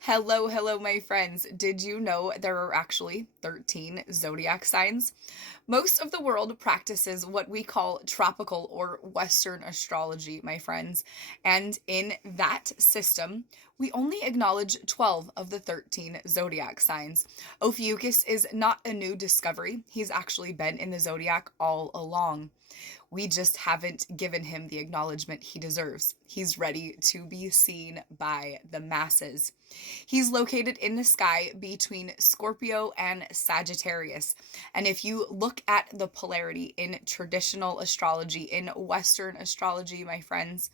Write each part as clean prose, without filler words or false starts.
Hello, my friends. Did you know there are actually 13 zodiac signs? Most of the world practices what we call tropical or Western astrology, my friends. And in that system, we only acknowledge 12 of the 13 zodiac signs. Ophiuchus is not a new discovery, he's actually been in the zodiac all along. We just haven't given him the acknowledgement he deserves. He's ready to be seen by the masses. He's located in the sky between Scorpio and Sagittarius. And if you look at the polarity in traditional astrology, in Western astrology, my friends,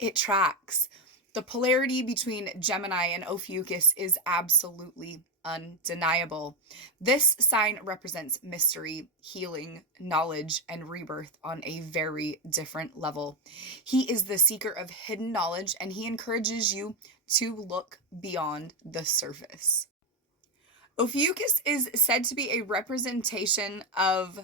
it tracks. The polarity between Gemini and Ophiuchus is absolutely undeniable. This sign represents mystery, healing, knowledge, and rebirth on a very different level. He is the seeker of hidden knowledge, and he encourages you to look beyond the surface. Ophiuchus is said to be a representation of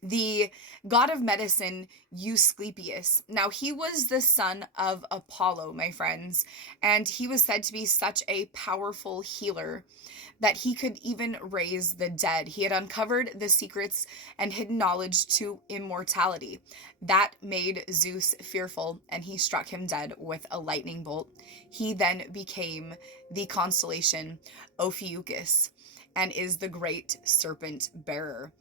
the god of medicine, Asclepius. Now, he was the son of Apollo, my friends, and he was said to be such a powerful healer that he could even raise the dead. He had uncovered the secrets and hidden knowledge to immortality. That made Zeus fearful, and he struck him dead with a lightning bolt. He then became the constellation Ophiuchus and is the great serpent bearer.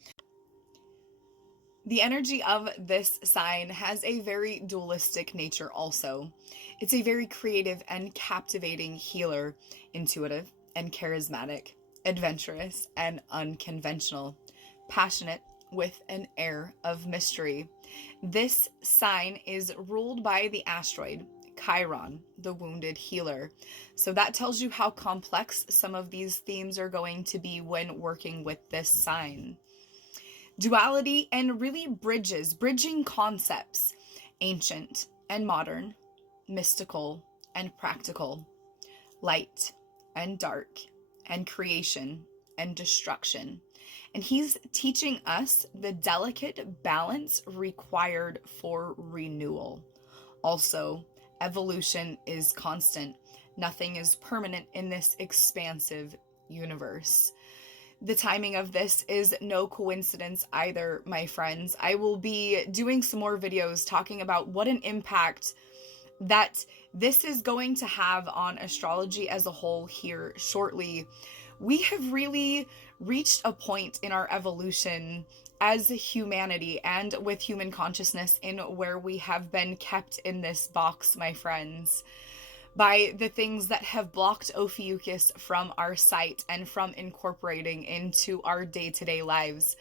The energy of this sign has a very dualistic nature also. It's a very creative and captivating healer, intuitive and charismatic, adventurous and unconventional, passionate with an air of mystery. This sign is ruled by the asteroid Chiron, the wounded healer. So that tells you how complex some of these themes are going to be when working with this sign. Duality and really bridging concepts, ancient and modern, mystical and practical, light and dark, and creation and destruction. And he's teaching us the delicate balance required for renewal. Also, evolution is constant. Nothing is permanent in this expansive universe. The timing of this is no coincidence either, my friends. I will be doing some more videos talking about what an impact that this is going to have on astrology as a whole here shortly. We have really reached a point in our evolution as humanity and with human consciousness in where we have been kept in this box, my friends, by the things that have blocked Ophiuchus from our sight and from incorporating into our day-to-day lives.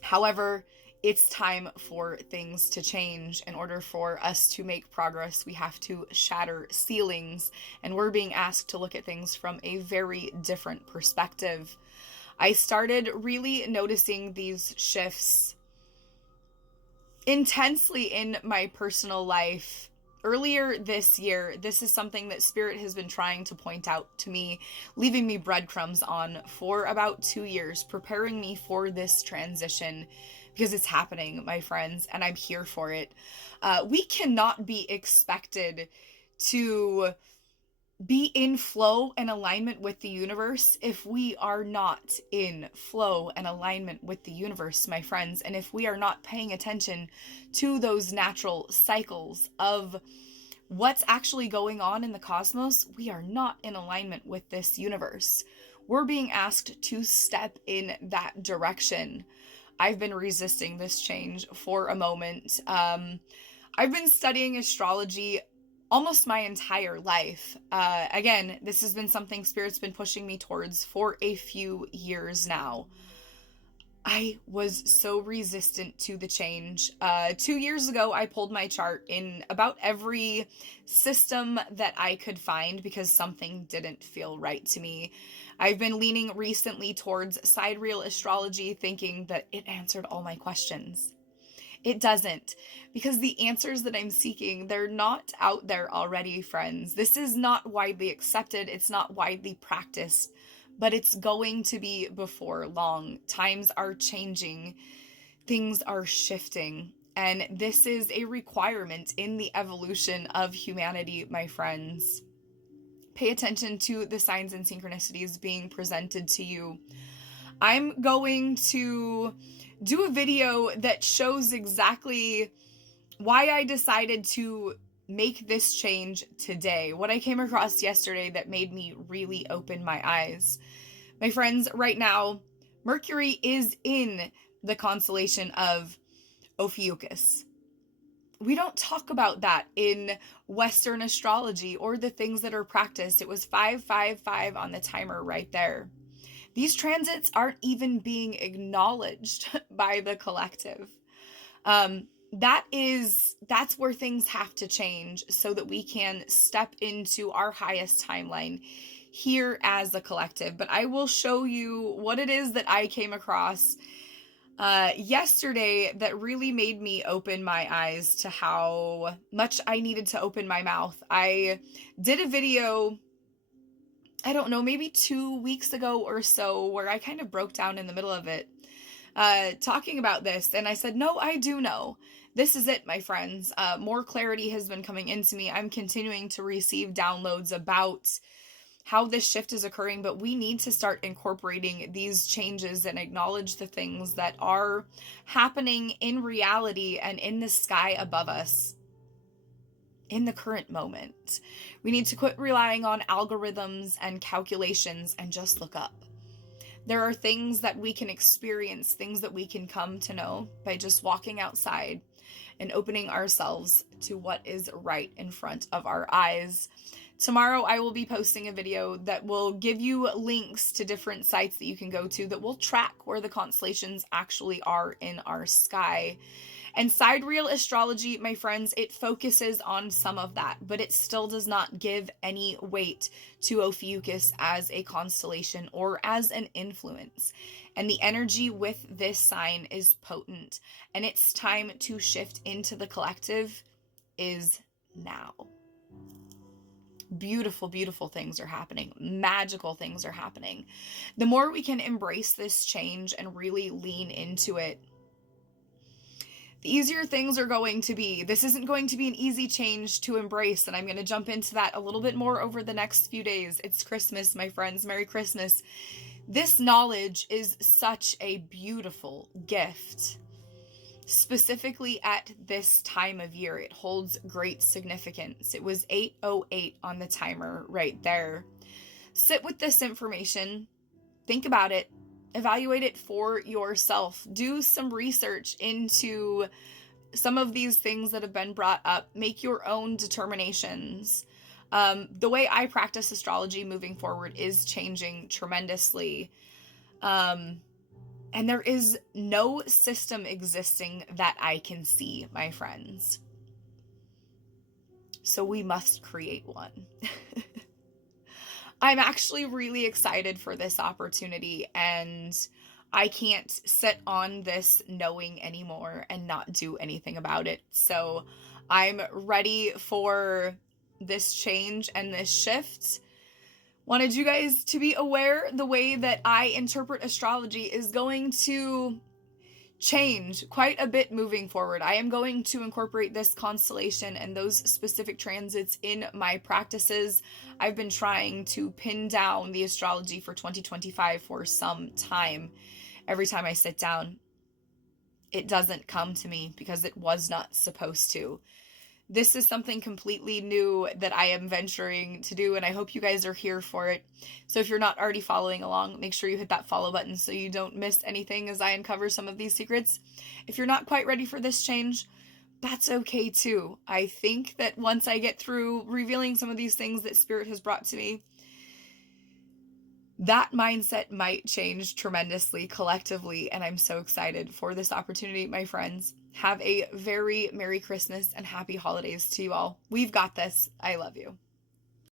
However, it's time for things to change. In order for us to make progress, we have to shatter ceilings, and we're being asked to look at things from a very different perspective. I started really noticing these shifts intensely in my personal life earlier this year. This is something that Spirit has been trying to point out to me, leaving me breadcrumbs on for about 2 years, preparing me for this transition because it's happening, my friends, and I'm here for it. We cannot be expected to be in flow and alignment with the universe if we are not in flow and alignment with the universe, my friends, and if we are not paying attention to those natural cycles of what's actually going on in the cosmos, we are not in alignment with this universe. We're being asked to step in that direction. I've been resisting this change for a moment. I've been studying astrology almost my entire life. Again, this has been something Spirit's been pushing me towards for a few years now. I was so resistant to the change. 2 years ago, I pulled my chart in about every system that I could find because something didn't feel right to me. I've been leaning recently towards sidereal astrology, thinking that it answered all my questions. It doesn't, because the answers that I'm seeking, they're not out there already, friends. This is not widely accepted. It's not widely practiced, but it's going to be before long. Times are changing. Things are shifting. And this is a requirement in the evolution of humanity, my friends. pay attention to the signs and synchronicities being presented to you. I'm going to do a video that shows exactly why I decided to make this change today. What I came across yesterday that made me really open my eyes. My friends, right now, Mercury is in the constellation of Ophiuchus. We don't talk about that in Western astrology or the things that are practiced. It was 555 on the timer right there. These transits aren't even being acknowledged by the collective. That's where things have to change so that we can step into our highest timeline here as a collective. But I will show you what it is that I came across yesterday that really made me open my eyes to how much I needed to open my mouth. I did a video, I don't know, maybe 2 weeks ago or so, where I kind of broke down in the middle of it, talking about this. And I said, no, I do know. This is it, my friends. More clarity has been coming into me. I'm continuing to receive downloads about how this shift is occurring, but we need to start incorporating these changes and acknowledge the things that are happening in reality and in the sky above us in the current moment. We need to quit relying on algorithms and calculations and just look up. There are things that we can experience, things that we can come to know by just walking outside and opening ourselves to what is right in front of our eyes. Tomorrow I will be posting a video that will give you links to different sites that you can go to that will track where the constellations actually are in our sky. And sidereal astrology, my friends, it focuses on some of that, but it still does not give any weight to Ophiuchus as a constellation or as an influence. And the energy with this sign is potent, and it's time to shift into the collective is now. Beautiful, beautiful things are happening. Magical things are happening. The more we can embrace this change and really lean into it, the easier things are going to be. This isn't going to be an easy change to embrace, and I'm going to jump into that a little bit more over the next few days. It's Christmas, my friends. Merry Christmas. This knowledge is such a beautiful gift. Specifically at this time of year, it holds great significance. It was 8:08 on the timer right there. Sit with this information, think about it, evaluate it for yourself. Do some research into some of these things that have been brought up. Make your own determinations. The way I practice astrology moving forward is changing tremendously. And there is no system existing that I can see, my friends. So we must create one. I'm actually really excited for this opportunity, and I can't sit on this knowing anymore and not do anything about it. So I'm ready for this change and this shift. Wanted you guys to be aware the way that I interpret astrology is going to change quite a bit moving forward. I am going to incorporate this constellation and those specific transits in my practices. I've been trying to pin down the astrology for 2025 for some time. Every time I sit down, it doesn't come to me because it was not supposed to. This is something completely new that I am venturing to do, and I hope you guys are here for it. So if you're not already following along, make sure you hit that follow button so you don't miss anything as I uncover some of these secrets. If you're not quite ready for this change, that's okay too. I think that once I get through revealing some of these things that Spirit has brought to me, that mindset might change tremendously collectively, and I'm so excited for this opportunity, my friends. Have a very Merry Christmas and Happy Holidays to you all. We've got this. I love you.